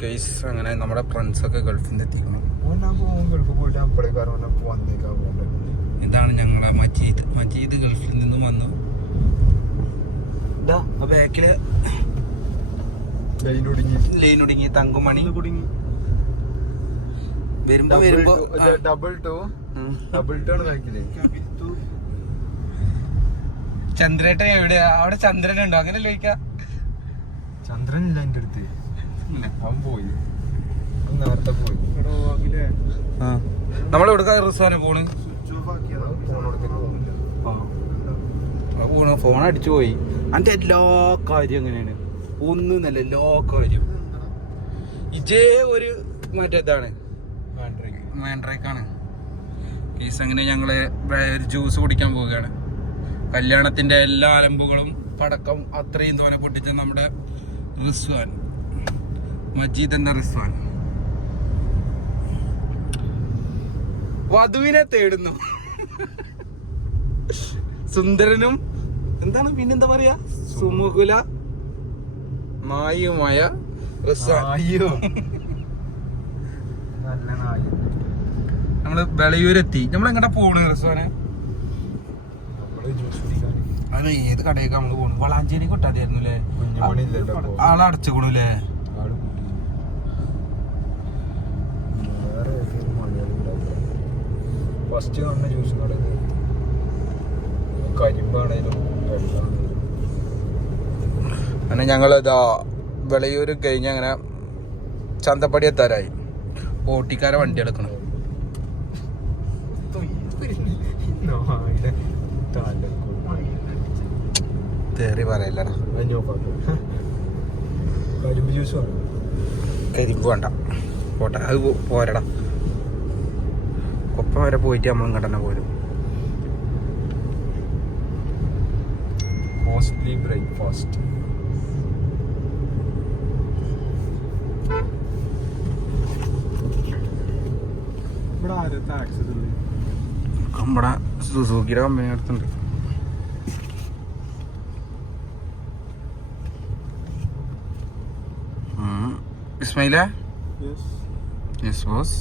Case അങ്ങനെ നമ്മുടെ ഫ്രണ്ട്സൊക്കെ ഗൾഫിൽ നിന്ന് എത്തിക്കണം. ഇതാണ് ഞങ്ങളെ മജീദ് ഗൾഫിൽ നിന്നും വന്നു. ബാക്കില് ലൈൻ ഒടുങ്ങി തങ്കുമണി വരുമ്പോ ചന്ദ്രേട്ടൻ എവിടെയാ? അവിടെ ചന്ദ്രൻ ഉണ്ടോ? അങ്ങനെ ചോദിക്കാം. ചന്ദ്രനില്ല എന്റെ അടുത്ത്, അവൻ പോയി, നേരത്തെ പോയി. നമ്മളെവിടുക്ക റിസാനെ പോണ്? ഫോൺ അടിച്ചു പോയി. അതിന്റെ എല്ലാ കാര്യം എങ്ങനെയാണ്? ഒന്നുന്നല്ല, എല്ലാ കാര്യം ഇജേ ഒരു മറ്റേതാണ് മാൻഡ്രേക്കാണ് കേസ്. അങ്ങനെ ഞങ്ങള് ഒരു ജ്യൂസ് കുടിക്കാൻ പോവുകയാണ്. കല്യാണത്തിന്റെ എല്ലാ അലമ്പുകളും പടക്കം അത്രയും തോനെ പൊട്ടിച്ച നമ്മുടെ റിസ്വാൻ, മജീദ് എന്ന റിസ്വാൻ വധുവിനെ തേടുന്നു. സുന്ദരനും എന്താണ് പിന്നെന്താ പറയാ, സുമുഖുല നായുമായ റിസ്വാൻ. നമ്മള് വെളയൂരെത്തി. നമ്മളെങ്ങട്ടാ പോണ് റിസ്വാനെ? അത് ഏത് കടയൊക്കെ നമ്മള് പോണു? വളാഞ്ചേരി കൊട്ടാതിയായിരുന്നു അല്ലേ? ആളടച്ചുകൂടൂല്ലേ? ഫസ്റ്റ് കാണുന്ന ജ്യൂസ് കട കരിമ്പാണേലും അങ്ങനെ ഞങ്ങളിതാ വെളയൂര് കഴിഞ്ഞ് അങ്ങനെ ചന്തപ്പടി എത്താറായി. ഓട്ടിക്കാരെ വണ്ടി എടുക്കണം. തേറി പറയല്ലടാ, കരിമ്പ് ജ്യൂസ് കരിമ്പ് വേണ്ട, പോട്ടെ, അത് പോരടാ. ഒപ്പം വരെ പോയിട്ട് നമ്മൾ ഇങ്ങോട്ട് തന്നെ പോരും. Costly breakfast. നമ്മുടെ സുസുക്കിയുടെ കമ്പനി അടുത്തുണ്ട്. ഇസ്മയിലേ? Yes boss.